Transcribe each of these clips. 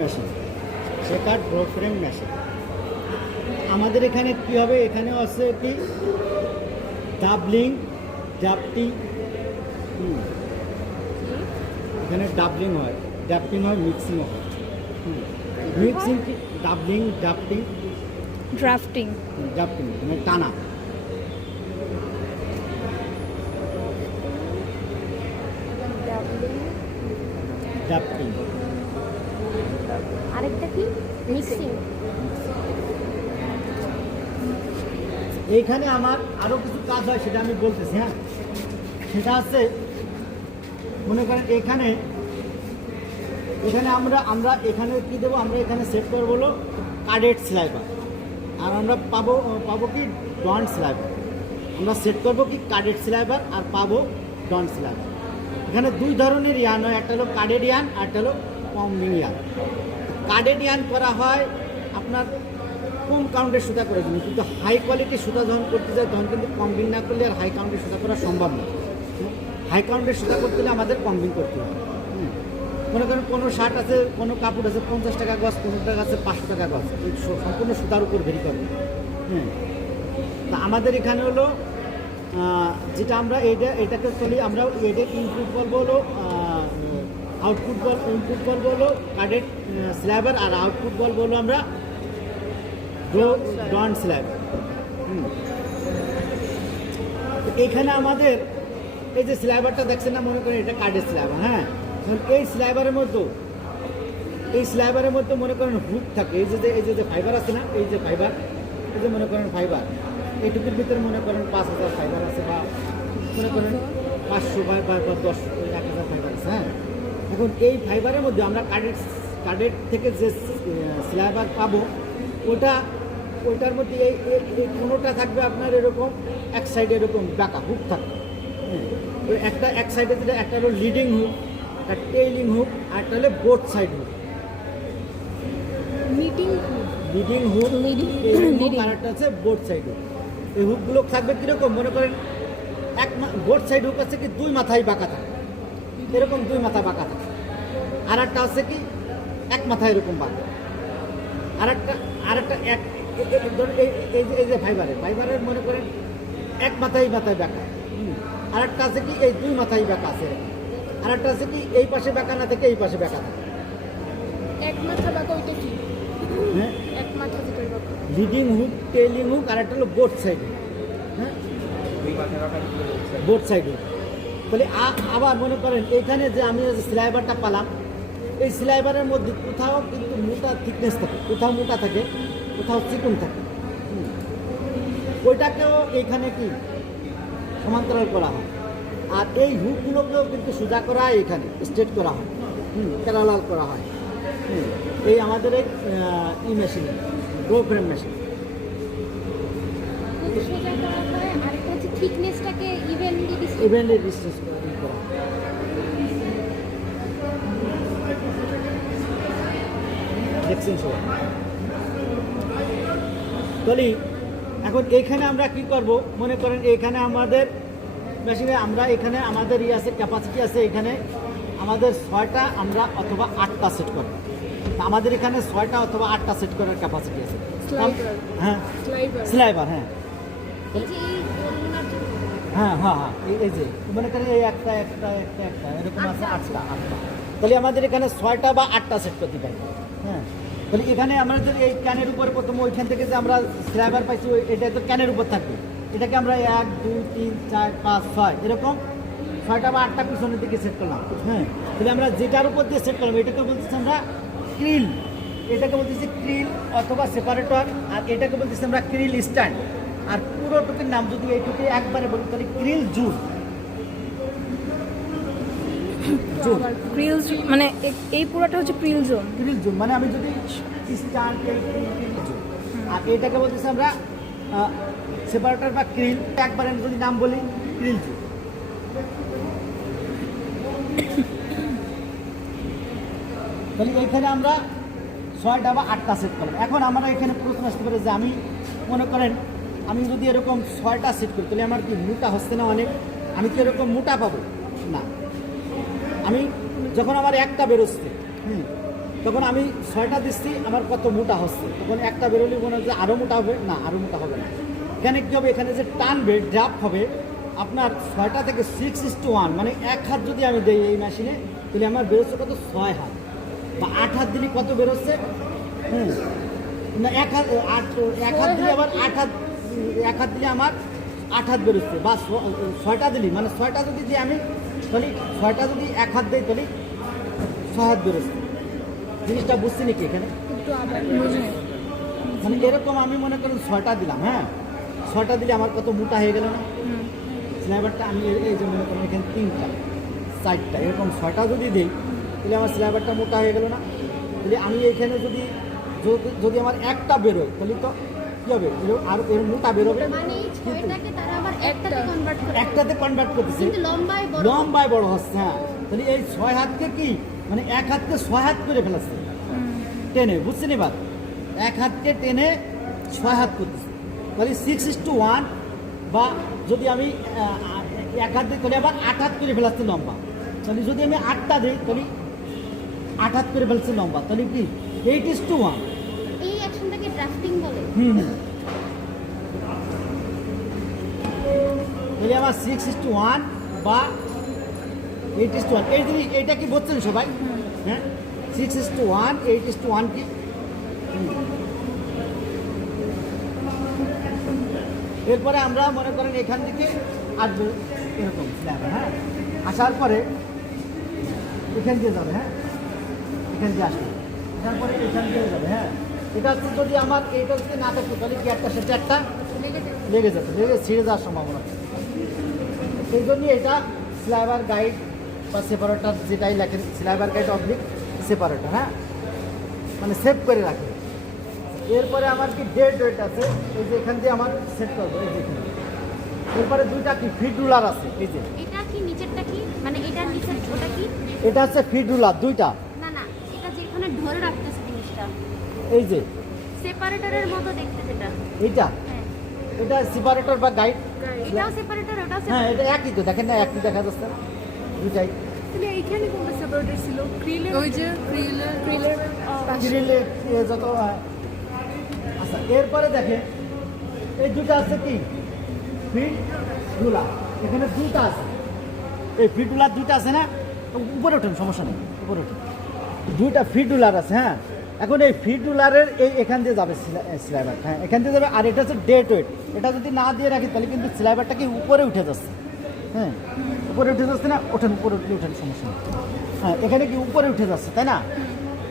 Machine shaker draw frame machine আমাদের এখানে কি হবে, এখানে আছে কি ডাবলিং ড্রাফটিং, এখানে ডাবলিং হয় মিক্সিংও হয়। মিক্সিং কি ডাবলিং ড্রাফটিং ড্রাফটিং মানে টানা। ড্রাফটিং আরেকটা কি মিক্সিং। এইখানে আমার আরও কিছু কাজ হয়, সেটা আমি বলতেছি। হ্যাঁ, সেটা আছে মনে করেন এখানে আমরা এখানে কি দেবো, আমরা এখানে সেট করবো হলো কাডেড স্লাইবার, আর আমরা পাবো কি ডন স্লাইবার। আমরা সেট করবো কি কাডেড স্লাইবার আর পাবো ডন স্লাইবার। এখানে দুই ধরনের ইয়ান হয়, একটা হলো কাডেড ইয়ান আর একটা হলো কম্বিং ইয়ান। কাডেড ইয়ান করা হয় আপনার কম কাউন্টের সুতা করার জন্য, কিন্তু হাই কোয়ালিটির সুতা যখন করতে যায় তখন কিন্তু কম্বিং না করলে আর হাই কাউন্টের সুতা করা সম্ভব না। হাই কাউন্টের সুতা করতে হলে আমাদের কম্বিং করতে হবে। মনে করেন কোনো শার্ট আছে, কোনো কাপড় আছে 50 টাকা গজ, কোনো টাকা আছে 500 টাকা গজ, এই সম্পূর্ণ সুতার উপর ভেরি করবে। তা আমাদের এখানে হলো যেটা আমরা এটাকে চলি, আমরা এটা ইনপুট বলবো হলো ইনপুট বলবো হলো কাডেড স্ল্যাবার, আর আউটপুট বলবো হলো আমরা ডন স্ল্যাবার। এখানে আমাদের এই যে স্ল্যাবারটা দেখছেন না, মনে করেন এটা কাডেড স্ল্যাবার। হ্যাঁ, এই স্ল্যাবারের মধ্যে মনে করেন হুক থাকে, এই যে ফাইবার আছে না, এই যে ফাইবার, এই যে মনে করেন ফাইবার, এইটুকুর ভিতরে মনে করেন 5000 ফাইবার আছে, বা মনে করেন 500 বা 10 1000 ফাইবার আছে। হ্যাঁ, এখন এই ফাইবারের মধ্যে আমরা কাডেড থেকে যে স্ল্যাবার পাবো, ওইটার মধ্যে এই কোনোটা থাকবে আপনার এরকম এক সাইডে এরকম বাঁকা হুক থাকবে। এক সাইডে যেটা, একটা হলো লিডিং হুক, একটা টেইলিং হুক, আর একটা হলো both side hook. Leading hook আর একটা আছে বোথ সাইড হুক। এই হুকগুলো থাকবে কীরকম, মনে করেন বোথ সাইড হুক আছে কি দুই মাথায় বাঁকা থাকে, এরকম দুই মাথা বাঁকা থাকে। আর একটা আছে কি এক মাথায় এরকম বাঁকা। আর একটা এই যে ফাইবারের মনে করেন এক মাথায় বাঁকা। আর একটা আছে কি এই দুই মাথায় বাঁকা আছে। আর একটা আছে কি এই পাশে বাঁকা না থেকে এই পাশে বাঁকা থাকে। এক মাথা বাঁকা ওইটা কি? হ্যাঁ, এক মাথা যেটা বাঁকা। লিডিং হুক, টেইলিং হুক, আর একটা হলো বোথ সাইড হুক। হ্যাঁ, বোথ সাইড হুক বলে। আবার মনে করেন এইখানে যে আমি স্লাইবারটা পালাম, এই স্লাইবারের মধ্যে কোথাও কিন্তু মোটা থিকনেস থাকে, কোথাও মোটা থাকে, কোথাও চিকন থাকে। ওইটাকেও এইখানে কি সমান্তরাল করা হয়। আর এই হুকগুলোকেও কিন্তু সোজা করা হয়, এখানে স্ট্রেট করা হয়, প্যারালাল করা হয়। এই আমাদের এই মেশিনে ড্র ফ্রেম মেশিন। সোজা করা হয়, আরেকটা হচ্ছে থিকনেসটাকে ইভেনলি ডিসটেন্স করা। দেখছেন সবাই? তাহলে এখন এইখানে আমরা কি করব, মনে করেন এইখানে আমাদের মেশিনে এখানে আমাদের আছে ক্যাপাসিটি আছে, এখানে আমাদের 6টা আমরা অথবা 8টা সেট করব। আমাদের এখানে 6টা অথবা 8টা সেট করার ক্যাপাসিটি আছে। হ্যাঁ, স্লাইবার। হ্যাঁ এই যে মনে করেন এই একটা এরকম আছে 8টা। তাহলে আমাদের এখানে 6টা বা 8টা সেট করতে পারি। হ্যাঁ, তাহলে এখানে আমাদের এই ক্যানের উপরে প্রথম ওইখান থেকে যে আমরা স্ল্যাবার পাইছি, এটা তো ক্যানের উপর থাকবে। এটাকে আমরা 1 2 3 4 5 6 এরকম 6টা বা 8টা পিছনের দিকে সেট করলাম। হ্যাঁ, তাহলে আমরা যেটার উপর দিয়ে সেট করলাম এটাকে বলতেছি আমরা ক্রিল, এটাকে বলতেছি ক্রিল অথবা সেপারেটর, আর এটাকে বলতেছি আমরা ক্রিল স্ট্যান্ড। আর পুরোটুকুর নাম যদি এইটুকু একবারে বলি তাহলে ক্রিল জুল। মানে এই পুরোটা হচ্ছে ক্রিল জোন মানে আমি যদি স্ট্যান্ড আর এটাকে বলতেছি আমরা সেপারেটর বা ক্রিল, একবারে যদি নাম বলি ক্রিল জুল। তাহলে এইখানে আমরা 6টা বা 8টা সেট করলাম। এখন আমরা এখানে প্রশ্ন আসতে পারে যে আমি মনে করেন আমি যদি এরকম 6টা সেট করি তাহলে আমার কি মোটা হচ্ছে না অনেক? আমি কি এরকম মোটা পাবো না। আমি যখন আমার একটা বেরোচ্ছে তখন আমি 6টা দিচ্ছি, আমার কত মোটা হচ্ছে, তখন একটা বেরোলে মনে হচ্ছে আরও মোটা হবে না, আরও মোটা হবে না। এখানে কী হবে, এখানে যে টানবে ড্রাফট হবে আপনার 6টা থেকে 6:1, মানে 1 হাত যদি আমি দিই এই মেশিনে, তাহলে আমার বেরোচ্ছে কত 6 হাত, বা 8 হাত দিলে কত বেরোচ্ছে, না 1 হাত 1 হাত দিলে আবার 8 হাত, 1 হাত দিলে আমার 8 হাত বেরোচ্ছে, বা 6টা দিলি, মানে 6টা যদি দিই আমি, তাহলে 6টা যদি 1 হাত দিই তাহলে 6 হাত বেরোচ্ছে। জিনিসটা বুঝছি নাকি এখানে? একটু আবার বুঝে মানে এরকম আমি মনে করেন 6টা দিলাম, হ্যাঁ 6টা দিলে আমার কত মোটা হয়ে গেল না স্ল্যাবারটা। আমি এই যে মনে করেন এখানে 3টা 4টা এরকম 6টা যদি দিই, তাহলে আমার স্ল্যাবারটা মোটা হয়ে গেল না। তাহলে আমি এইখানে যদি যদি আমার একটা বেরোয়, তাহলে তো কী হবে, আর এর মোটা বেরোবে, মানে এই কিন্তু 6টাকে তারা আবার একটাতে কনভার্ট করে, একটাতে কনভার্ট করতেছে, কিন্তু লম্বায় বড়। লম্বায় বড় হচ্ছে। হ্যাঁ, তাহলে এই 6 হাতকে কি, মানে 1 হাতকে 6 হাত করে ফেলাচ্ছে টেনে, বুঝছেন এবার? 1 হাতকে টেনে 6 হাত করতেছে, তাহলে 6:1, বা যদি আমি 1 হাত দিই তাহলে আবার 8 হাত করে ফেলাচ্ছে লম্বা। তাহলে যদি আমি 8টা দিই তাহলে 8 হাত করে ফেলছে লম্বা, তাহলে কি 8:1। এই অ্যাকশনটাকে ড্রাফটিং বলে। তাহলে আমার 6:1 বা 8:1, এই জিনিস এইটা কি বলছেন সবাই? হ্যাঁ, 6:1, 8:1 কি? এরপরে আমরা মনে করেন এখান থেকে আসবে এরকম স্ল্যাব, হ্যাঁ আসার পরে এখান দিয়ে যাবে, হ্যাঁ এখান দিয়ে আসবে, আসার পরে এখান দিয়ে যাবে। হ্যাঁ, এটা হচ্ছে যদি আমার এইটা যদি না থাকতো তাহলে কি একটা সাথে একটা লেগে যেত, লেগে ছিঁড়ে যাওয়ার সম্ভাবনা। সেই জন্য এটা স্ল্যাবার গাইড বা সেপারেটর, যেটাই লেখেন স্ল্যাবার গাইড অবলিক সেপারেটর, হ্যাঁ মানে সেভ করে রাখে। এরপরে আমার কি ডেড ওয়েট আছে, এই যে এখান দিয়ে আমার সেট করবো, এই যে এখানে। এরপরে 2টা কি ফিড রুলার আছে, এই যে এটা কি নিচেরটা কি, মানে এটার নিচের ওটা কি? এটা হচ্ছে ফিড রুলার 2টা, না না, এটা যেখানে ধরে রাখতেছে জিনিসটা, এই যে সেপারেটরের মতো দেখতে যেটা। এইটা, হ্যাঁ, এটা সেপারেটর বা গাইড। এটাও সেপারেটর, ওটাও হ্যাঁ, সেপারেটর। এটা একই তো, দেখেন না একই দেখা যাচ্ছে না, দুটাই। তাহলে এইখানে কোনটা সেপারেটর ছিল? ক্রিলের, ওই যে ক্রিলের গ্রিলে যত আচ্ছা। এরপরে দেখেন এই 2টা আছে কি ফিড রুলার, এখানে 2টা আছে, এই ফিড রুলার 2টা আছে না, উপরে ওঠেন সমস্যা নেই, উপরে ওঠেন। 2টা ফিড রুলার আছে। হ্যাঁ, এখন এই ফিড রুলারের এই এখান দিয়ে যাবে স্লাইবার, হ্যাঁ এখান দিয়ে যাবে। আর এটা হচ্ছে ডেড ওয়েট, এটা যদি না দিয়ে রাখি তাহলে কিন্তু স্লাইবারটা কি উপরে উঠে যাচ্ছে, হ্যাঁ উপরে উঠে যাচ্ছে না, ওঠেন উপরে উঠলে ওঠেন সমস্যা নেই। হ্যাঁ, এখানে কি উপরে উঠে যাচ্ছে, তাই না?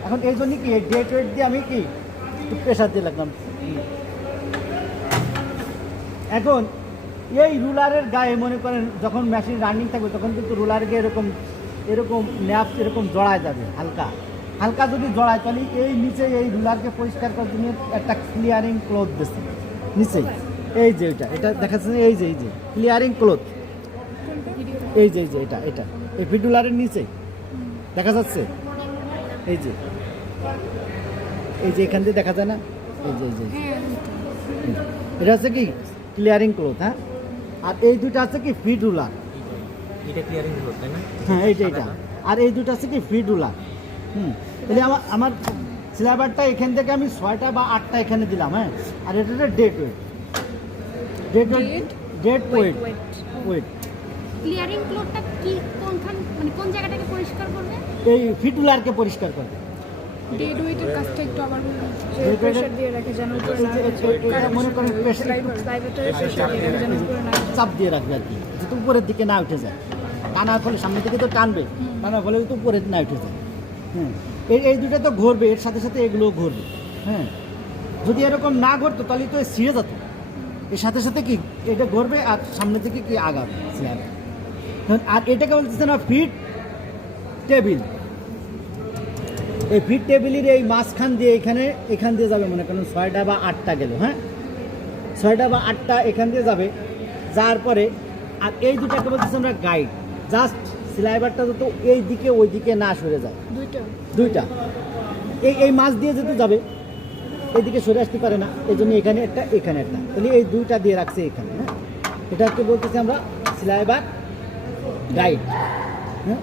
এখন এই জন্য কি এই ডেড ওয়েট দিয়ে আমি কি একটু প্রেশার দিয়ে রাখলাম। এখন এই রুলারের গায়ে মনে করেন যখন মেশিন রানিং থাকবে তখন কিন্তু রুলারকে এরকম এরকম ন্যাপ এরকম জড়ায় যাবে, হালকা হালকা যদি জড়ায় তাহলে এই নিচে এই রুলারকে পরিষ্কার করার জন্য একটা ক্লিয়ারিং ক্লথ দিচ্ছে নিচেই, এই যে এটা দেখা যাচ্ছে, এই যে ক্লিয়ারিং ক্লথ, এই যে এটা এই ফিড রুলারের নিচে দেখা যাচ্ছে, এই যে এখান দিয়ে দেখা যায় না, এই যে এটা হচ্ছে কি ক্লিয়ারিং ক্লথ। হ্যাঁ, আর এই 2টা আছে কি ফিড রুলার, এটা ক্লিয়ারিং ক্লথ তাই না? হ্যাঁ এইটা, আর এই 2টা আছে কি ফিড রুলার। তাহলে আমার স্ল্যাবারটা এখান থেকে আমি 6টা বা 8টা এখানে দিলাম। হ্যাঁ, আর এটা dead weight, dead weight. Clearing ক্লথটা কি কোনখান, মানে কোন জায়গাটাকে পরিষ্কার করবে? এই ফিড রুলারকে পরিষ্কার করবে। ডেড ওয়েটের কাজটা একটু আবার Dead weight প্রেসার দিয়ে রাখে যেন উপরে না এটা মনে করেন প্রেশার স্লাইভেটারে প্রেসার দিয়ে রাখে যেন উপরে না চাপ দিয়ে রাখবে আর কি, যাতে উপরের দিকে না উঠে যায়। টানার ফলে সামনের দিকে তো টানবে, টানার ফলে তো উপরে না উঠে যায়। হ্যাঁ, এই 2টা তো ঘুরবে, এর সাথে সাথে এগুলোও ঘুরবে। হ্যাঁ, যদি এরকম না ঘুরতো তাহলে তো ছিঁড়ে যেত, এর সাথে সাথে কি এটা ঘুরবে আর সামনের দিকে কি আগাবে স্ল্যাব। আর এটাকে বলতেছে না ফিড টেবিল। এই ফিড টেবিলের এই মাঝখান দিয়ে এখান দিয়ে যাবে মনে করেন 6টা বা 8টা গেল। হ্যাঁ, 6টা বা 8টা এখান দিয়ে যাবে, যাওয়ার পরে আর এই 2টাকে বলতেছি আমরা গাইড, জাস্ট স্লাইবারটা যত এই দিকে ওই দিকে না সরে যায়, 2টা এই মাছ দিয়ে যেতে যাবে, এইদিকে সরে আসতে পারে না, এই জন্য এখানে একটা তাহলে এই 2টা দিয়ে রাখছে এখানে। হ্যাঁ, এটাকে বলতেছি আমরা স্লাইবার গাইড। হ্যাঁ,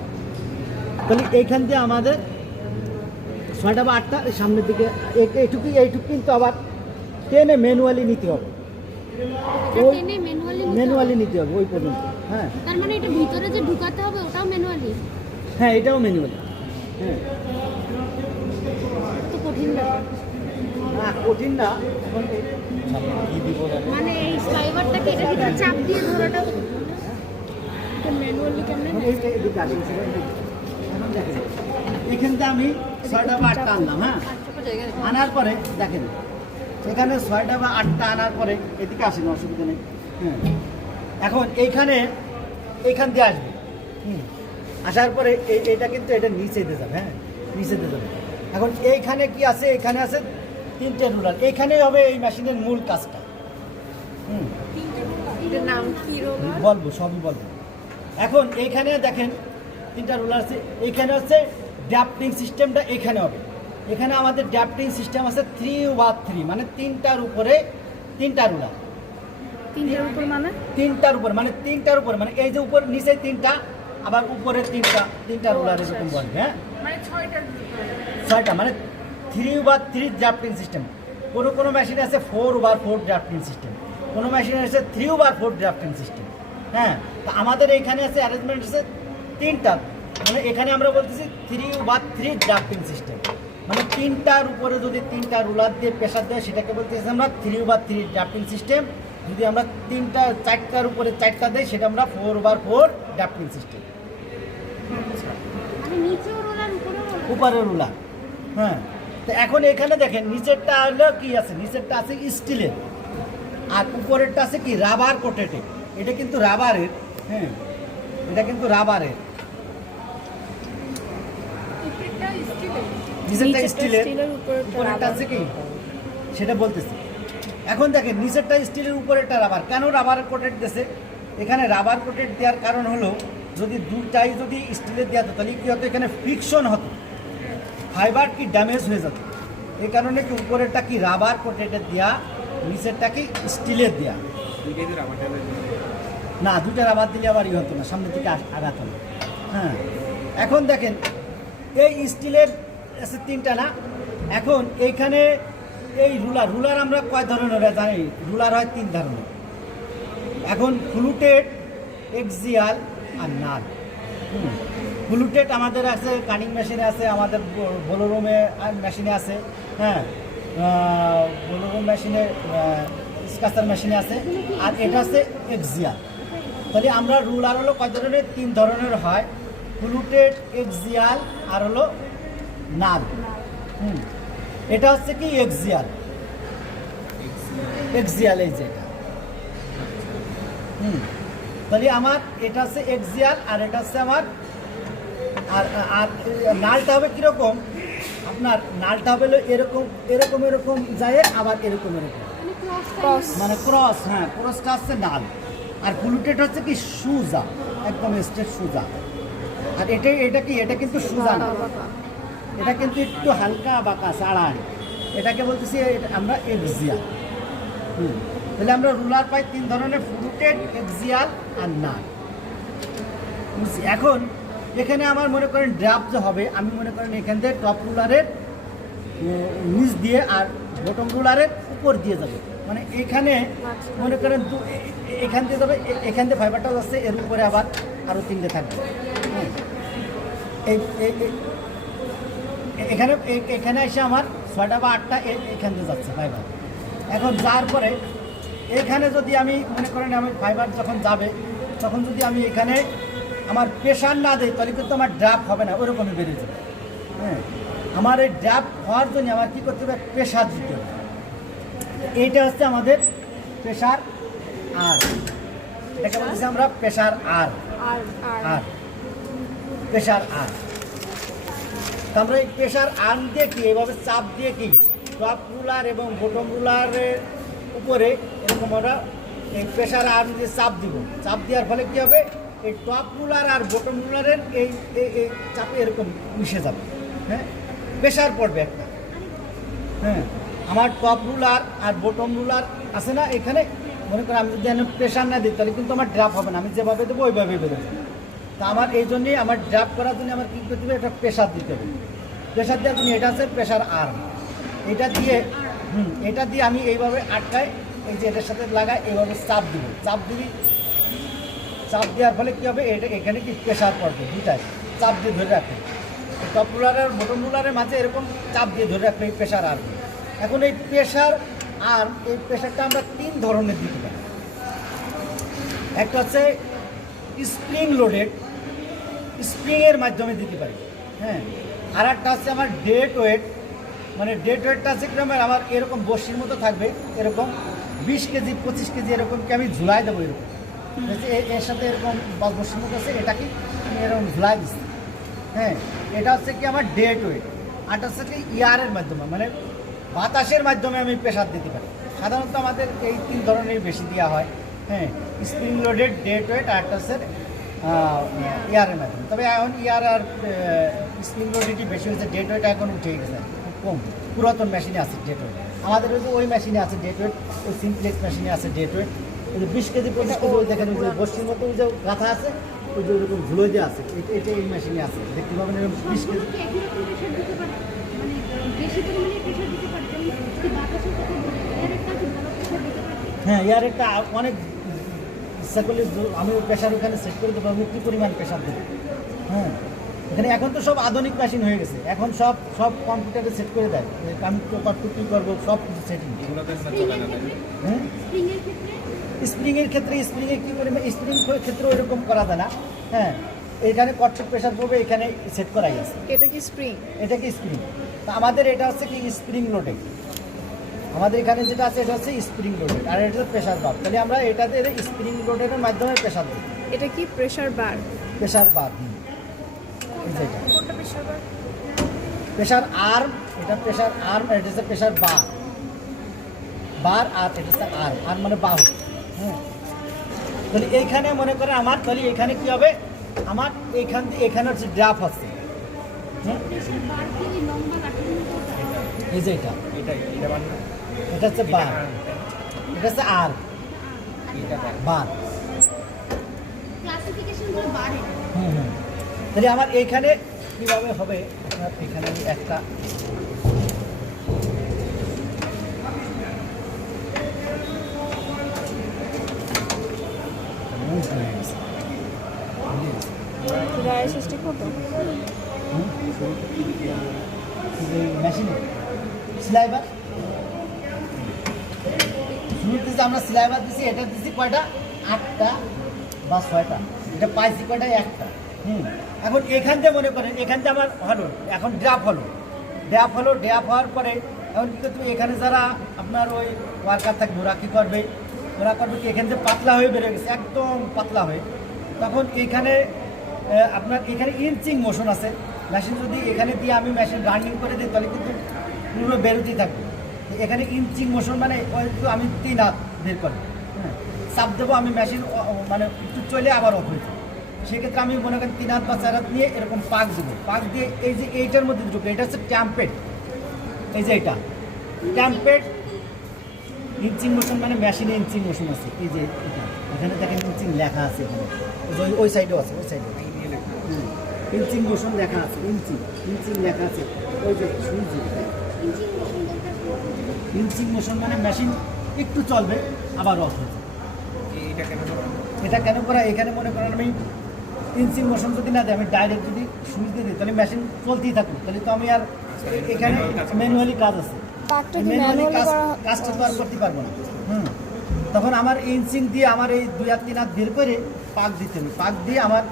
তাহলে এইখান দিয়ে আমাদের 6টা বা 8টা সামনের দিকে এইটুকু কিন্তু আবার টেনে ম্যানুয়ালি নিতে হবে, এটা টেনে ম্যানুয়ালি নিতে হবে ওই পর্যন্ত। হ্যাঁ তার মানে এটা ভিতরে যে ঢুকাতে হবে ওটাও ম্যানুয়ালি? হ্যাঁ এটাও ম্যানুয়ালি। হ্যাঁ তো কঠিন ব্যাপার। না কঠিন না, এখন কি দিব জানেন? মানে এই স্লাইভারটাকে এটা ভিতরে চাপ দিয়ে ধরাটা এটা ম্যানুয়ালি কেমনে? এদিকে আসেন সবাই। এখন দেখেন এখান থেকে আমি 6টা বা 8টা আনলাম। হ্যাঁ আনার পরে দেখেন এখানে 6টা বা 8টা আনার পরে এদিকে আসেন, অসুবিধা নেই। হ্যাঁ এখন এইখান দিয়ে আসবে। আসার পরে এটা কিন্তু এটা নিচে দিয়ে যাবে। হ্যাঁ নিচে দিয়ে যাবে। এখন এইখানে কি আছে, এখানে আছে 3টে রুলার। এইখানেই হবে এই মেশিনের মূল কাজটা। এটার নাম কি রোলার? বলবো, সবই বলবো। এখন এইখানে দেখেন 3টা রুলার আছে। এইখানে হচ্ছে ড্রাফটিং সিস্টেমটা এখানে হবে। এখানে আমাদের ড্রাফটিং সিস্টেম আছে 3/3, মানে 3টার উপরে 3টা রুলার। 3টার উপর মানে 3টার উপর মানে 3টার উপর মানে এই যে উপর নিচে 3টা, আবার উপরে 3টা রুলার এরকম বলবে। হ্যাঁ মানে 6টা মানে 3/3 ড্রাফটিং সিস্টেম। কোনো মেশিনে আছে 4/4 ড্রাফটিং সিস্টেম, কোনো মেশিনে আছে 3/4 ড্রাফটিং সিস্টেম। হ্যাঁ তো আমাদের এইখানে আছে অ্যারেঞ্জমেন্ট আছে 3টা, মানে এখানে আমরা বলতেছি 3/3 ড্রাফটিং সিস্টেম। মানে 3টার উপরে যদি 3টা রুলার দিয়ে প্রেশার দেয় সেটাকে বলতেছি আমরা 3/3 ড্রাফটিং সিস্টেম। যদি আমরা 4টার উপরে 4টা দেয় সেটা আমরা 4/4 ড্রাফটিং সিস্টেম। মানে নিচেও রোলার উপরেও রোলার? উপরে রুলার। হ্যাঁ তো এখন এখানে দেখেন নিচেরটা হলো কি আছে, নিচেরটা আছে স্টিলের আর উপরেরটা আছে কি রাবার কোটেটেড। এটা কিন্তু রাবারের। হ্যাঁ এটা কিন্তু রাবারের, উপরেরটা স্টিলের, নিচেরটা স্টিলের, স্টিলের উপরেরটা আছে কি সেটা বলতেছি। এখন দেখেন নিচেরটা স্টিলের, উপরেরটা রাবার। কেন রাবার কোটেড দিয়েছে? এখানে রাবার কোটেড দেওয়ার কারণ হলো যদি দুটাই যদি স্টিলের দেওয়া হতো তাহলে কি হতো, এখানে ফ্রিকশন হতো, ফাইবার কি ড্যামেজ হয়ে যেত। এই কারণে কি উপরেরটা কি রাবার কোটেডের দেওয়া, নিচেরটা কি স্টিলের দেওয়া। না দুটা রাবার দিলে আবার ই হতো না, সামনে থেকে আঘাত হলো। হ্যাঁ এখন দেখেন এই স্টিলের আছে 3টা না। এখন এইখানে এই রুলার আমরা কয় ধরনের জানি? রুলার হয় 3 ধরনের। এখন ফ্লুটেড, এক্সিয়াল আর নাল। ফ্লুটেড আমাদের আছে কাটিং মেশিনে আছে, আমাদের বোলোরুমে মেশিনে আছে। হ্যাঁ বোলোরুম মেশিনে, স্কাচার মেশিনে আছে। আর এটা হচ্ছে এক্সিয়াল। তাহলে আমরা রুলার হলো কয় ধরনের? 3 ধরনের হয়, ফ্লুটেড, এক্সিয়াল আর হলো নাল। এটা হচ্ছে কি এক্সিয়াল, এই যে এটা। তাহলে আমার এটা হচ্ছে এক্সিয়াল আর এটা হচ্ছে আমার আর আর নালটা হবে কীরকম, আপনার নালটা হবে এরকম এরকম এরকম যায়, আবার এরকম এরকম মানে ক্রস। হ্যাঁ ক্রসটা হচ্ছে নাল। আর ফ্লুটেড হচ্ছে কি সুজা, একদম স্ট্রেট সুজা। আর এটা কিন্তু সুজা না, এটা কিন্তু একটু হালকা বাঁকা চাড়ায়। এটাকে বলতেছি আমরা এক্সিয়াল। তাহলে আমরা রুলার পাই 3 ধরনের, ফ্লুটেড, এক্সিয়াল আর নাল। এখন এখানে আমার মনে করেন ড্রাফট যে হবে, আমি মনে করেন এখান থেকে টপ রুলারের নিচ দিয়ে আর বটম রুলারের উপর দিয়ে যাবে। মানে এখানে মনে করেন এখান থেকে যাবে, এখান থেকে ফাইবারটা যাচ্ছে, এর উপরে আবার আরও 3টে থাকবে। এখানে এসে আমার 6টা বা 8টা এখান থেকে যাচ্ছে ফাইবার। এখন যাওয়ার পরে এখানে যদি আমি মনে করেন আমি ফাইবার যখন যাবে তখন যদি আমি এখানে আমার প্রেশার না দিই তাহলে কিন্তু আমার ড্রাফট হবে না, ওরকমই বেরিয়ে যাবে। হ্যাঁ আমার এই ড্রাফট হওয়ার জন্য আমার কী করতে হবে? প্রেশার দিতে হবে। এইটা হচ্ছে আমাদের প্রেশার আর, এটাকে বলছি আমরা প্রেশার আর প্রেশার আর। তো আমরা এই প্রেশার আর্ম দিয়ে কি এভাবে চাপ দিয়ে কি টপ রুলার এবং বটম রুলারের উপরে এরকম আমরা এই প্রেশার আর্ম দিয়ে চাপ দিব। চাপ দেওয়ার ফলে কী হবে, এই টপ রুলার আর বটম রুলারের এই চাপে এরকম মিশে যাবে। হ্যাঁ প্রেশার পড়বে একটা। হ্যাঁ আমার টপ রুলার আর বটম রুলার আছে না, এখানে মনে করেন আমি যদি প্রেশার না দিই তাহলে কিন্তু আমার ড্রাফট হবে না, আমি যেভাবে দেবো ওইভাবেই বেরোবে। তা আমার এই জন্যেই আমার ড্রাফট করার জন্য আমার কী করতে হবে, একটা প্রেশার দিতে হবে। প্রেশার দেওয়ার জন্য এটা আছে প্রেশার আর্ম। এটা দিয়ে এটা দিয়ে আমি এইভাবে আটকায়, এই যে এটার সাথে লাগাই, এইভাবে চাপ দিব। চাপ দেওয়ার ফলে কী হবে, এটা এখানে কি প্রেশার পড়বে, দুটাই চাপ দিয়ে ধরে রাখবে। টপ রুলার আর বটম রুলারের মাঝে এরকম চাপ দিয়ে ধরে রাখবে এই প্রেশার আর্ম। এখন এই প্রেশার আর্ম, এই প্রেশারটা আমরা 3 ধরনের দিতে পারি। একটা হচ্ছে স্প্রিং লোডেড, স্প্রিংয়ের মাধ্যমে দিতে পারি, হ্যাঁ। আর একটা হচ্ছে আমার ডেড ওয়েট, মানে ডেড ওয়েটটা আছে কিরকম, আমার এরকম বড়শির মতো থাকবে, এরকম 20 কেজি 25 কেজি এরকমকে আমি ঝুলাই দেবো এরকম, এর সাথে এরকম বড়শির মতো আছে, এটাকে আমি এরকম ঝুলাই দিচ্ছি, হ্যাঁ। এটা হচ্ছে কি আমার ডেড ওয়েট। আর হচ্ছে কি ইয়ারের মাধ্যমে, মানে বাতাসের মাধ্যমে আমি প্রেশার দিতে পারি। সাধারণত আমাদের এই 3 ধরনের বেশি দেওয়া হয়, হ্যাঁ। স্প্রিং লোডেড, ডেড ওয়েট, আর একটা হচ্ছে ইয়ারের মাধ্যমে। তবে এখন ইয়ার আর স্প্রিং লোডেডই বেশি হয়েছে, ডেড ওয়েট এখন উঠে গেছে, খুব কম। পুরাতন মেশিনে আছে ডেড ওয়েট, আমাদের ওই মেশিনে আছে ডেড ওয়েট, ওই সিমপ্লেক্স মেশিনে আছে ডেড ওয়েট। ওই যে 20 কেজি 25 কেজি ওই দেখেন, ওই যে বস্তির মতো ওই যে গাথা আছে, ওই যে ওরকম ঝুলোই দিয়ে আছে, এটা এই মেশিনে আছে, দেখতে পাবেন এরকম 20 কেজি। হ্যাঁ, ইয়ার একটা অনেক ইচ্ছা করলে আমি প্রেশার ওখানে সেট করে দেবো, আমি কী পরিমাণ প্রেশার দেবো, হ্যাঁ। এখানে এখন তো সব আধুনিক মেশিন হয়ে গেছে, এখন সব কম্পিউটারে সেট করে দেয়, আমি কী করবো সব কিছু সেটিং। হ্যাঁ, স্প্রিংয়ের ক্ষেত্রে কী করে, স্প্রিং ক্ষেত্রে ওইরকম করা যায় না, হ্যাঁ। এখানে কট্টক প্রেশার পড়বে, এখানে সেট করাই আছে। এটা কি স্প্রিং? এটা কি স্প্রিং? তা আমাদের এটা হচ্ছে কি স্প্রিং লোডেড, আমাদের এখানে যেটা আছে এটা হচ্ছে স্প্রিং লোডেড, আর এটা হচ্ছে প্রেশার বার। তাহলে আমরা এটাতে স্প্রিং লোডেডের মাধ্যমে প্রেশার দিই। এটা কি প্রেসার বার? প্রেশার বার, কোনটা প্রেসার বার? প্রেশার আর্ম, এটা প্রেশার আর্ম, এটা হচ্ছে প্রেশার বার, আর এটা হচ্ছে আর্ম মানে বাহু, হ্যাঁ। তাহলে এইখানে মনে করে আমার, তাহলে এখানে কি হবে, আমার এখানে হচ্ছে ড্রাফ আছে, হ্যাঁ। এই যে এটা হচ্ছে বার, এটা হচ্ছে আর্ম, বার। তাহলে আমার এইখানে কীভাবে হবে, এখানে আমি একটা মেশিনে সিলাইবার শুরুতে যে আমরা সিলাইবার দিচ্ছি, এটা দিচ্ছি কয়টা, 8টা বা 6টা, এটা পাইছি কয়টা, 1টা। এখন এখান থেকে মনে করেন, এখান থেকে আমার হলো, এখন ড্রাফ হওয়ার পরে এখন কী করতে, এখানে যারা আপনার ওই ওয়ার্কার থাকবে, ওরা কী করবে, কি এখান থেকে পাতলা হয়ে বেরোয় গেছে, একদম পাতলা হয়ে, তখন এইখানে আপনার এখানে ইঞ্চিং মোশন আছে, মেশিন যদি এখানে দিয়ে আমি মেশিন রানিং করে দিই তাহলে কিন্তু পুরো বেরোতেই থাকবে। এখানে ইঞ্চিং মোশন মানে আমি 3 হাত বের করি, হ্যাঁ, চাপ দেবো, আমি মেশিন মানে একটু চলে আবার অফ হয়েছে, সেক্ষেত্রে আমি মনে করি 3 হাত বা 4 হাত নিয়ে এরকম পাক দেবো, পাক দিয়ে এই যে এইটার মধ্যে ঢুকবে, এটা হচ্ছে ট্যাম্পেড, এই যে এটা ট্যাম্পেড। ইঞ্চিং মোশন মানে মেশিনে ইঞ্চিং মোশন আছে, এই যে এখানে দেখেন ইঞ্চিং লেখা আছে, এখানে ওই সাইডেও আছে, ওই সাইডে ইঞ্চিং মোশন লেখা আছে, ইঞ্চিং লেখা আছে, ওই যে শুনছি ইঞ্চিং মোশন মানে মেশিন একটু চলবে আবার অফ হয়ে যাবে। এটা কেন করা, এখানে মনে করেন আমি ইঞ্চিং মোশন যদি না দিই, আমি ডাইরেক্ট যদি সুইচ দিয়ে দিই তাহলে মেশিন চলতেই থাকবে, তাহলে তো আমি আর এখানে ম্যানুয়ালি কাজ আছে, ম্যানুয়ালি কাজটা তো আর করতে পারবো না, তখন আমার ইঞ্চিং দিয়ে আমার এই 2 হাত 3 হাত বের করে পাক দিতে হবে, পাক দিয়ে আমার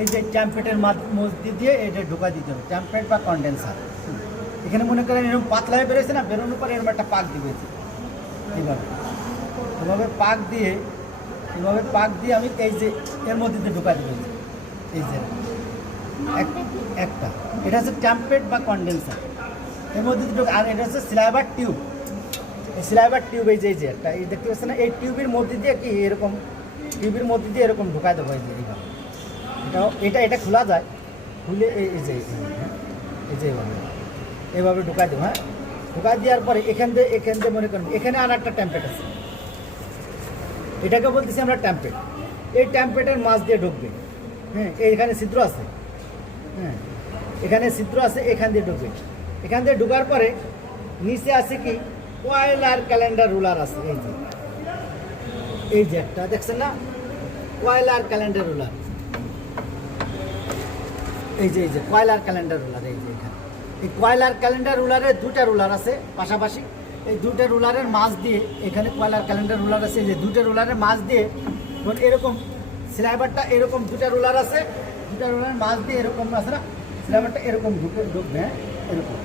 এই যে ট্যাম্পেটের মধ্যে দিয়ে এটা ঢোকা দিতে হবে, ট্যাম্পেট বা কন্ডেন্সার। এখানে মনে করেন এরকম পাতলা হয়ে বেরোচ্ছে না, বেরোনোর পরে এরকম একটা পাক দিয়েছে, এভাবে পাক দিয়ে আমি এই যে এর মধ্যে দিয়ে ঢোকা দিয়েছি, এই যে একটা, এটা হচ্ছে ট্যাম্পেট বা কন্ডেন্সার, এর মধ্যে দিয়ে ঢোকা। আর এটা হচ্ছে সিলাইবার টিউব, এই সিলাইবার টিউব, এই যে একটা, এই দেখতে পাচ্ছেন না, এই টিউবের মধ্যে দিয়ে কি এরকম, টিউবের মধ্যে দিয়ে এরকম ঢোকায় দেবো, এই যে এইভাবে, এটা খোলা যায়, খুলে এই যে এইভাবে ঢোকাই দেবো, হ্যাঁ। ঢোকাই দেওয়ার পরে এখান দিয়ে মনে করেন এখানে আর একটা ট্যাম্পেট আছে, এটাকে বলতেছি আমরা ট্যাম্পেট। এই ট্যাম্পেটের মাছ দিয়ে ঢুকবে, হ্যাঁ, এইখানে ছিদ্র আছে, হ্যাঁ, এখানে ছিদ্র আছে, এখান দিয়ে ঢুকবে। এখান থেকে ঢোকার পরে নিচে আছে কি কয়লার ক্যালেন্ডার রুলার আছে, এই যে একটা দেখছেন না, কয়লার ক্যালেন্ডার রুলার, এই যে কয়লার ক্যালেন্ডার রুলার, এই যে এখানে এই কয়লার ক্যালেন্ডার রুলারের দুটা রুলার আছে পাশাপাশি। এই দুটো রুলারের মাছ দিয়ে এখানে কয়লার ক্যালেন্ডার রুলার আছে, এই যে দুটো রুলারের মাছ দিয়ে ধরুন এরকম স্লাইবারটা এরকম দুটা রুলার আছে, দুটা রুলারের মাছ দিয়ে এরকম আছে না, স্লাইবারটা এরকম ঢুকবে, হ্যাঁ এরকম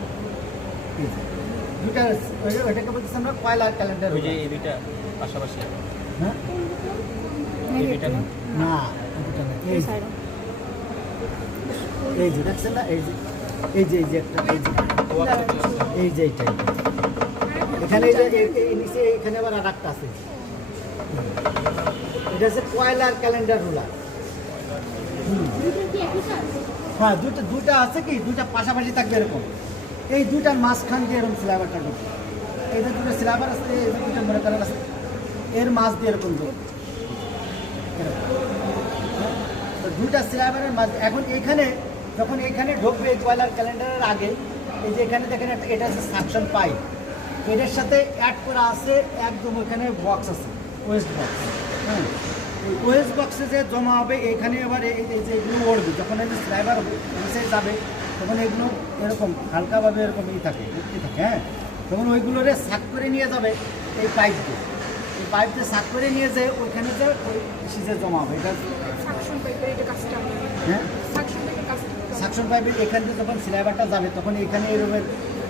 এই যে দুটা, ওইটাকে বলতেছি আমরা কয়লার ক্যালেন্ডার ওই যে রুলার। এই দুইটা পাশাপাশি, হ্যাঁ এই দুইটা না? না দুটা না, এই যে দেখছেন না, এই যে একটা, এই যে এইটাই এখানে, এই নিচে এখানে আবার আর একটা আছে, এটা হচ্ছে কয়লার ক্যালেন্ডার রুলার। হ্যাঁ দুটা আছে কি, দুটা পাশাপাশি থাকবে এরকম, এই দুটার মাঝখান দিয়ে এরকম স্ল্যাবারটা ঢুকবে, এই যে দুটো স্ল্যাবার আছে, এই যে দুটো মনে করেন আছে, এর মাছ দিয়ে এরকম ঢুকবে তো দুটা স্ল্যাবারের মাছ। এখন এখানে যখন এখানে ঢুকবে কয়লার ক্যালেন্ডারের আগে, এই যে এখানে দেখেন এটা হচ্ছে সাকশন পাইপ, এটার সাথে অ্যাড করা আছে একদম ওইখানে বক্স আছে, ওয়েস্ট বক্স। হ্যাঁ ওই ওয়েস্ট বক্সে যে জমা হবে এখানে আবার এই যে এগুলো উঠবে, যখন এই যে স্লাইবার নিচে যাবে তখন এগুলো এরকম হালকাভাবে এরকম থাকে উঠতে থাকে। হ্যাঁ তখন ওইগুলোরে সাক করে নিয়ে যাবে এই পাইপ দিয়ে, এই পাইপ দিয়ে সাক করে নিয়ে যায় ওইখানে যে ওই সিজে জমা হবে, এটা সাকশন পাইপের এটা কাজটা, হ্যাঁ সাকশন পাইপের কাজটা। সাকশন পাইপের এখান থেকে যখন স্লাইবারটা যাবে তখন এখানে এরকমের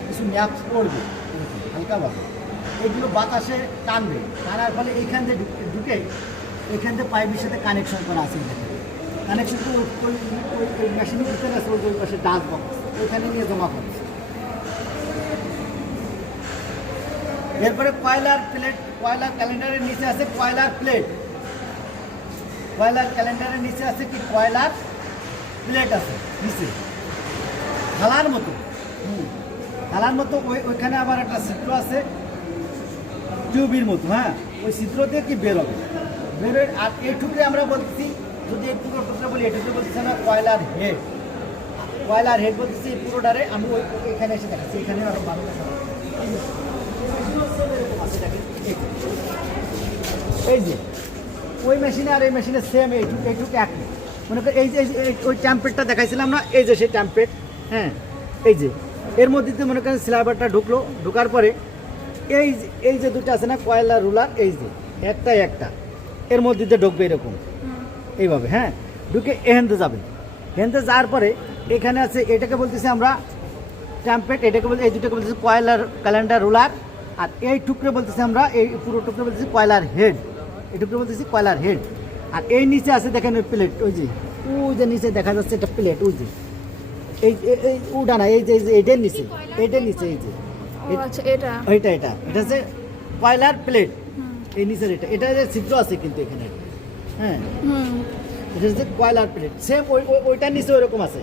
কিছু ন্যাপস পড়বে এরকম হালকাভাবে, এগুলো বাতাসে টানবে, টানার ফলে এইখান থেকে ঢুকে এখান থেকে পাইপের সাথে কানেকশন করা আছে, কানেকশন তো ওই মেশিনের ভিতরে আছে, ওই পাশে ডাক বক্স ওইখানে নিয়ে জমা করে। এরপরে কয়লার প্লেট, কয়লার ক্যালেন্ডারের নিচে আছে কয়লার প্লেট, কয়লার ক্যালেন্ডারের নিচে আছে কি কয়লার প্লেট আছে নিচে থালার মতো, থালার মতো, ওইখানে আবার একটা ছিদ্র আছে টিউবের মতো। হ্যাঁ ওই ছিদ্র দিয়ে কি বেরোবে, বেরোয়। আর এইটুকুরে আমরা বলতেছি, যদি এই পুরো টুকরা বলি এটুকু বলতেছি আমরা কয়লার হেড, কয়লার হেড বলতেছি এই পুরোটারে। আমি ওই এখানে এসে দেখাচ্ছি, এখানে আরো ভালো এই যে ওই মেশিনে আর এই মেশিনে সেম এইটুকু একই, মনে করি এই যে ওই ট্যাম্পেটটা দেখাইছিলাম না, এই যে সেই ট্যাম্পেট। হ্যাঁ এই যে এর মধ্যে দিয়ে মনে করেন স্লাইবারটা ঢুকলো, ঢোকার পরে এই যে দুটো আছে না কয়লার রুলার, এই যে একটা এর মধ্যে দিয়ে ঢুকবে এরকম এইভাবে। হ্যাঁ ঢুকে এহেনতে যাবে, এহেনতে যাওয়ার পরে এখানে আছে, এটাকে বলতেছি আমরা ট্যাম্পেট, এটাকে বলতে এই দুটোকে বলতেছি কয়লার ক্যালেন্ডার রুলার, আর এই টুকরো বলতেছি আমরা, এই পুরো টুকরো বলতেছি কয়লার হেড, এই টুকরো বলতেছি কয়লার হেড। আর এই নিচে আছে দেখেন ওই প্লেট, ওই যে নিচে দেখা যাচ্ছে একটা প্লেট, ওই যে এই উডা না, এই যে এটার নিচে এই যে আচ্ছা এটা এটা হচ্ছে কয়লার প্লেট, এই নিচের এটা যে ছিদ্র আছে কিন্তু এখানে। হ্যাঁ এটা হচ্ছে কয়লার প্লেট, সেম ওইটার নিচে ওইরকম আছে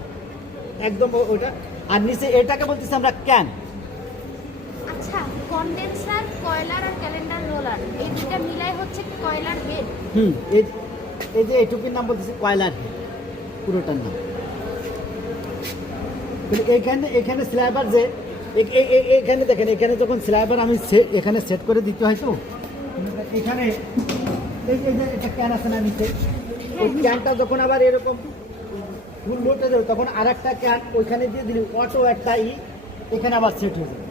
একদম ওইটা। আর নিচে এটাকে বলতেছি আমরা ক্যান। আচ্ছা কন্ডেন্সার, কয়লার আর ক্যালেন্ডার রোলার এই দুটো মিলাই হচ্ছে কয়লার হেড। এই যে এইটুকুর নাম বলতেছি কয়লার হেড, পুরোটার নাম। এখানে স্ল্যাবার যে এখানে দেখেন, এখানে যখন স্ল্যাবার আমি এখানে সেট করে দিতে হয়, তো এখানে এই যে একটা ক্যান আছে না নিচে, ওই ক্যানটা যখন আবার এরকম ফুল লোটে যাবে তখন আর একটা ক্যান ওইখানে দিয়ে দিলি অটো একটা এখানে আবার সেট হয়ে যাবে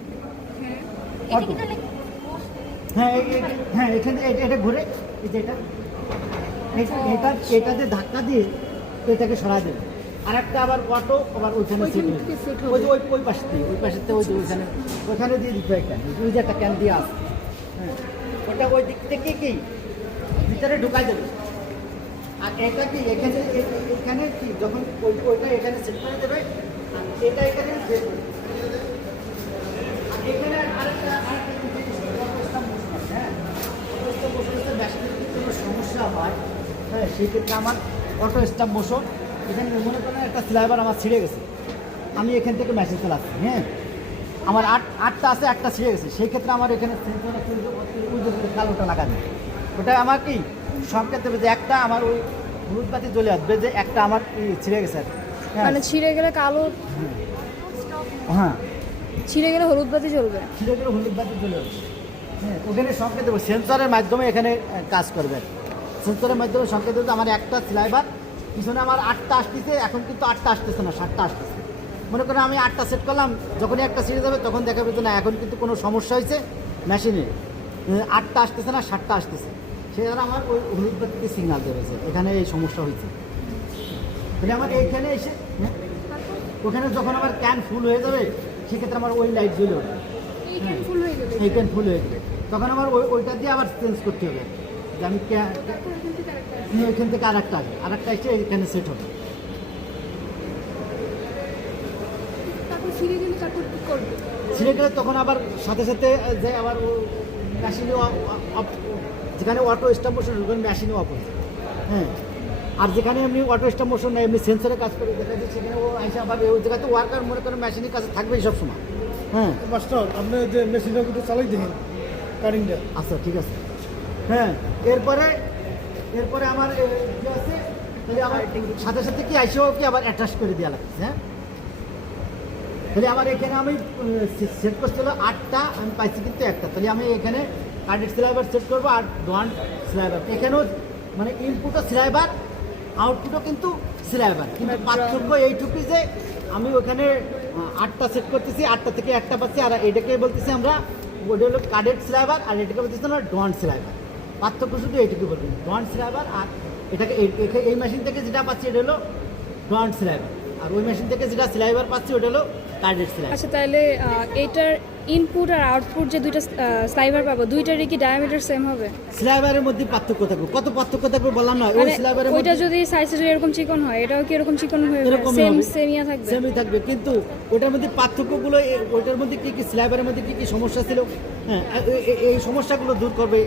অটো। হ্যাঁ এখানে এটা ঘুরে, এই যে এটাতে ধাক্কা দিয়ে এটাকে সরা দেবে, আর একটা আবার অটো আবার ওইখানে সেট হয়ে যাবে, ওই পাশে ওই যে ওইখানে দিয়ে দিতে হয় ক্যান, ওই যে একটা ক্যান দিয়ে আসে। হ্যাঁ ওটা ওই দিক থেকে কি ভিতরে ঢুকাই দেবে। আর এটা কি এখানে কি যখন ওইটা এখানে সেট করে দেবে, আর এটা এখানে সেট করে দেবে। আর এখানে আরেকটা হ্যাঁ কোনো সমস্যা হয়, হ্যাঁ সেক্ষেত্রে আমার অটো স্টাম্প বসো। এখানে মনে করেন একটা স্লাইবার আমার ছিঁড়ে গেছে, আমি এখান থেকে মেশিন চালাচ্ছি। হ্যাঁ আমার আটটা আছে, একটা ছিঁড়ে গেছে, সেই ক্ষেত্রে আমার এখানে কালোটা লাগা দেবে। ওটা আমার কি সংকেত দেবে যে একটা আমার ওই হলুদ বাতি জ্বলে আসবে যে একটা আমার ছিঁড়ে গেছে। হ্যাঁ মানে ছিঁড়ে গেলে কালো। হ্যাঁ ছিঁড়ে গেলে হলুদ বাতি জ্বলবে। ছিঁড়ে গেলে হলুদ বাতি চলে আসবে। হ্যাঁ, ওখানে সংকেত দেবো, সেন্সরের মাধ্যমে এখানে কাজ করবে। সেন্সরের মাধ্যমে সংকেত দেবো আমার একটা স্লাইবার পিছনে আমার 8টা আসতেছে, এখন কিন্তু 8টা আসতেছে না, 7টা আসতেছে। মনে করেন আমি 8টা সেট করলাম, যখনই একটা ছিঁড়ে যাবে তখন দেখা যাবে না এখন কিন্তু কোনো সমস্যা হয়েছে মেশিনে, 8টা আসতেছে না 7টা আসতেছে, সেখানে আমার ওই হলুদ বাতিতে সিগনাল দেবেছে এখানে এই সমস্যা হয়েছে। তাহলে আমার এইখানে এসে ওখানে যখন আমার ক্যান ফুল হয়ে যাবে সেক্ষেত্রে আমার ওই লাইট জ্বলে উঠবে, এই ক্যান ফুল হয়ে যাবে। এই ক্যান ফুল হয়ে যাবে, তখন আমার ওইটা দিয়ে আবার চেঞ্জ করতে হবে যে আমি এখান থেকে আরেকটা আসবে, আরেকটা এসে এখানে সেট হবে। তারপর ছিঁড়ে গেলে তারপর কি করবে? ছিঁড়ে গেলে তখন আবার সাথে সাথে যে আবার মেশিনে যেখানে অটো স্টপ মোশন ওখানে মেশিনে অফ হয়েছে। হ্যাঁ, আর যেখানে এমনি অটো স্টপ মোশন নেই, এমনি সেন্সরে কাজ করে দেখা যাচ্ছে সেখানে ও আইসা আবার ওই জায়গাতে ওয়ার্কার মনে করেন মেশিনের কাছে থাকবেই সবসময়। হ্যাঁ মাস্টার আপনি যে মেশিনটা একটু চালাই দেখেন কারিংটা। আচ্ছা ঠিক আছে। হ্যাঁ, এরপরে আমার কি আছে, তাহলে আমার সাথে সাথে কি আইসেও কি আবার অ্যাটাচ করে দেওয়া লাগছে। হ্যাঁ, তাহলে আমার এখানে আমি সেট করছিল 8টা, আমি পাইছি কিন্তু একটা, তাহলে আমি এখানে কার্ডেড স্লাইবার সেট করবো আর ডন স্লাইবার। এখানেও মানে ইনপুটও স্লাইবার, আউটপুটও কিন্তু স্লাইবার, কিন্তু পার্থক্য এইটুকুই যে আমি ওখানে 8টা সেট করতেছি, 8টা থেকে একটা পাচ্ছি, আর এটাকে বলতেছি আমরা ওটা হলো কার্ডেড স্লাইবার, আর এটাকে বলতেছি আমরা ডন স্লাইবার। পার্থক্য শুধু এইটুকু বলবেন, ডন স্লাইবার, আর এটাকে এই মেশিন থেকে যেটা পাচ্ছি এটা হলো ডন স্লাইবার, আর ওই মেশিন থেকে যেটা স্লাইবার পাচ্ছি ওটা হলো কার্ডেড স্লাইবার। আচ্ছা, তাহলে এটার ইনপুট আর আউটপুট যে দুইটা স্লাইবার পাবো, দুইটারই কি ডায়ামিটার সেম হবে? স্লাইবারের মধ্যে পার্থক্য থাকবে, কত পার্থক্য থাকবে বললাম না, ওই মানে স্লাইবারের ওইটা মধ্যে যদি সাইজে যদি এরকম চিকন হয়, এটাও কি এরকম চিকন হয়ে এরকম সেম হবে। সেমিয়া থাকবে? সেমই থাকবে, কিন্তু ওটার মধ্যে পার্থক্যগুলো ওইটার মধ্যে কি কি স্ল্যাবের মধ্যে কি কি সমস্যা ছিল, হ্যাঁ এই সমস্যাগুলো দূর করবে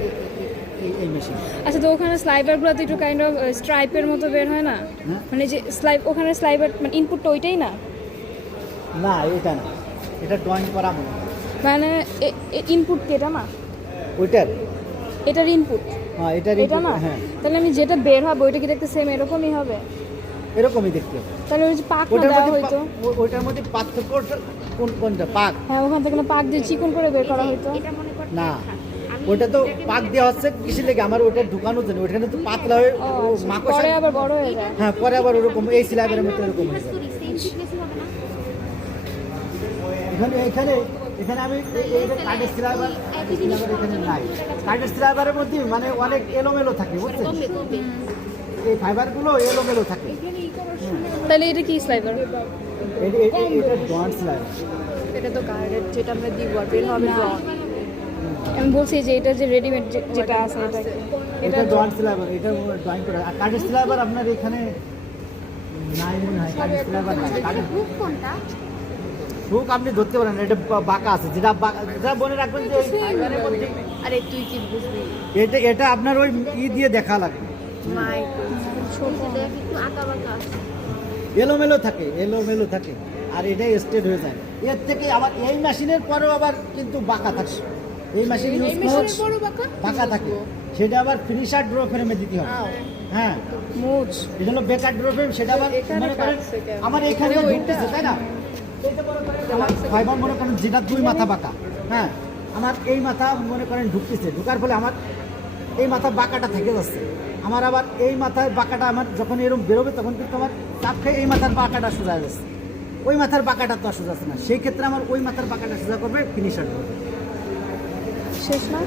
এই মেশিন। আচ্ছা, তো ওখানে স্লাইবারগুলো তো একটু কাইন্ড অফ স্ট্রাইপের মতো বের হয় না? হ্যাঁ। মানে যে ওখানে স্লাইবার মানে ইনপুটটা ওইটাই না? না এটা না, এটা ড্রয়িং করা মনে হয়। মানে ইনপুট কি এটা না? ওইটার এটার ইনপুট হ্যাঁ এটার এটা না? হ্যাঁ তাহলে আমি যেটা বের হবে ওইটা কি দেখতে সেম এরকমই হবে? এরকমই দেখতে হবে। তাহলে ওই যে পাক না ওইটার দেওয়া মধ্যে হইতো? ওইটার মধ্যে পার্থক্য কোনটা পাক? হ্যাঁ, ওখান থেকে না পাক দিয়ে চিকন করে বের করা হইতো? এটা মনে করতে না, আমি ওইটা তো এটাকে পাক দেওয়া হচ্ছে কিসের লেগে, আমার ওইটা ঢুকানো জানি, ওইখানে তো পাতলা হয়ে ও আচ্ছা, মাকড়সা, পরে আবার বড় হয়ে যায়। হ্যাঁ পরে আবার ওরকম এই স্ল্যাবের মধ্যে এরকম হয়ে যাবে। সেম থিকনেসই হবে না? এখানে এখানে আমি এই কার্ডের স্ল্যাবার এখানে নাই, কার্ডের স্ল্যাবারের মধ্যে মানে অনেক এলোমেলো থাকে বুঝছেন, কমবে কমবে। এই ফাইবারগুলো এলোমেলো থাকে। তাহলে এটা কি স্লাইবার? এটা ডন স্ল্যাবার। এটা তো কার্ডের যেটা আমরা দিব আর বের হবে ডন। আমি বলছি যে এটা যে রেডিমেড যেটা আছে এটা কি? এটা ডন স্ল্যাবার, এটা ড্রয়িং করা। আর কার্ডের স্ল্যাবার আপনার এখানে নাই মনে হয়, কার্ডের স্ল্যাবার নাই। কার্ডের বুক কোনটা? হুক আপনি ধরতে পারেন, এটা বাঁকা আছে, যেটা যেটা মনে রাখবেন যে ওই ফাইবারের মধ্যে আরে তুই কি বুঝবি? এটা আপনার ওই দিয়ে দেখা লাগবে, মাই এটা একটু আঁকা বাঁকা আছে। এলোমেলো থাকে, আর এটাই স্ট্রেট হয়ে যায়। এর থেকে আবার এই মেশিনের পরেও আবার কিন্তু বাঁকা থাকে, এই মেশিন ইউজ করে বাঁকা থাকে, সেটা আবার ফিনিশার ড্র ফ্রেমে দিতে হবে। হ্যাঁ, মুজ এটা হলো বেকার ড্র ফ্রেম, সেটা আবার মনে করেন আমার এখানে ঢুকতেছে তাই না, এইটা মনে করেন আমার ফাইবার মনে করেন যেটা দুই মাথা বাঁকা, হ্যাঁ আমার এই মাথা মনে করেন ঢুকতেছে, ঢুকার ফলে আমার এই মাথা বাঁকাটা থেকে যাচ্ছে, আমার আবার এই মাথার বাঁকাটা আমার যখন এরকম বেরোবে তখন কিন্তু আমার চাপ খেয়ে এই মাথার বাঁকাটা সোজা যাচ্ছে, ওই মাথার বাঁকাটা তো আর সোজা আছে না, সেই ক্ষেত্রে আমার ওই মাথার বাঁকাটা সোজা করবে ফিনিশার। শেষ না?